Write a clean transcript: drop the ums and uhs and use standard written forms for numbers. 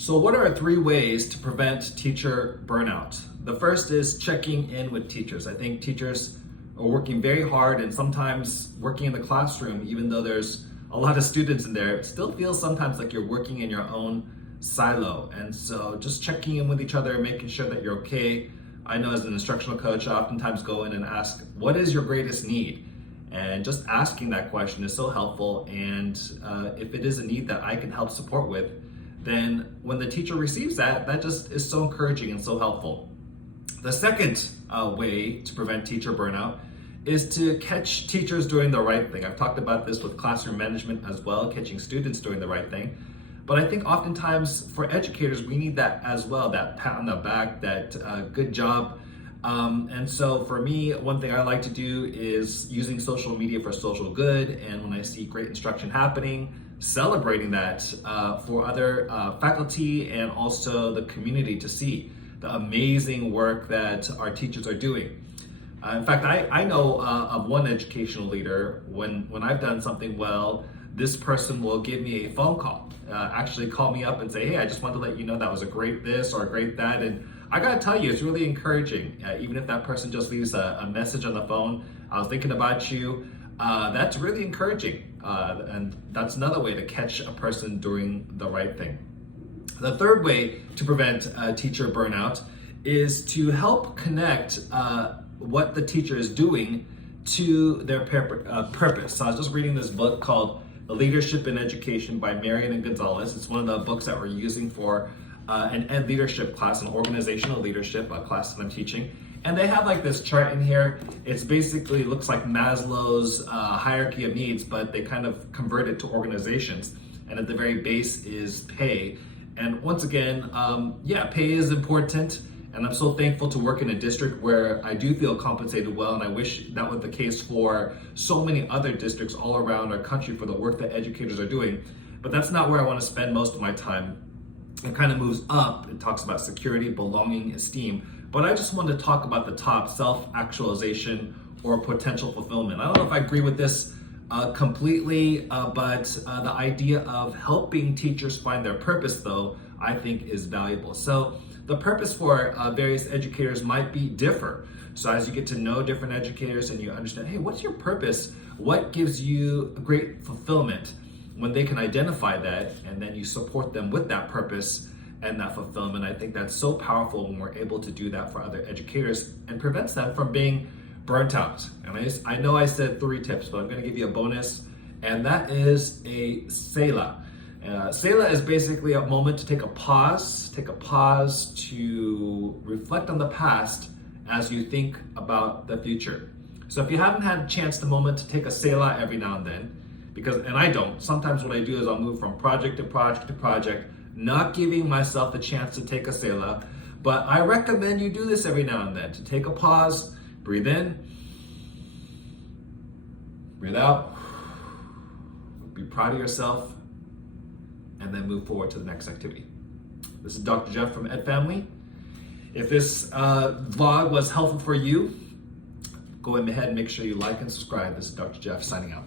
So what are 3 ways to prevent teacher burnout? The first is checking in with teachers. I think teachers are working very hard, and sometimes working in the classroom, even though there's a lot of students in there, it still feels sometimes like you're working in your own silo. And so just checking in with each other, making sure that you're okay. I know as an instructional coach, I oftentimes go in and ask, what is your greatest need? And just asking that question is so helpful. And if it is a need that I can help support with, then when the teacher receives that, that just is so encouraging and so helpful. The second way to prevent teacher burnout is to catch teachers doing the right thing. I've talked about this with classroom management as well, catching students doing the right thing. But I think oftentimes for educators, we need that as well, that pat on the back, that good job. And so for me, one thing I like to do is using social media for social good. And when I see great instruction happening, celebrating that for other faculty and also the community to see the amazing work that our teachers are doing. In fact, I know of one educational leader, when I've done something well, this person will give me a phone call, actually call me up and say, hey, I just wanted to let you know that was a great this or a great that. And I gotta tell you, it's really encouraging. Even if that person just leaves a message on the phone, I was thinking about you, that's really encouraging. And that's another way to catch a person doing the right thing. The third way to prevent teacher burnout is to help connect what the teacher is doing to their purpose. So I was just reading this book called Leadership in Education by Marian and Gonzalez. It's one of the books that we're using for an ed leadership class, an organizational leadership class that I'm teaching. And they have like this chart in here. It's basically looks like Maslow's hierarchy of needs, but they kind of convert it to organizations. And at the very base is pay. And once again, pay is important. And I'm so thankful to work in a district where I do feel compensated well. And I wish that was the case for so many other districts all around our country for the work that educators are doing. But that's not where I want to spend most of my time. It kind of moves up. It talks about security, belonging, esteem. But I just want to talk about the top, self-actualization or potential fulfillment. I don't know if I agree with this completely, but the idea of helping teachers find their purpose, though, I think is valuable. So the purpose for various educators might be differ. So as you get to know different educators and you understand, hey, what's your purpose? What gives you great fulfillment? When they can identify that and then you support them with that purpose and that fulfillment, I think that's so powerful when we're able to do that for other educators and prevents them from being burnt out. And I know I said 3 tips, but I'm going to give you a bonus, and that is a Selah. Selah is basically a moment to take a pause to reflect on the past as you think about the future. So if you haven't had a chance, the moment to take a Selah every now and then, and I don't, sometimes what I do is I'll move from project to project to project, not giving myself the chance to take a Selah, but I recommend you do this every now and then, to take a pause, breathe in, breathe out, be proud of yourself, and then move forward to the next activity. This is Dr. Jeff from Ed Family. If this vlog was helpful for you, go ahead and make sure you like and subscribe. This is Dr. Jeff signing out.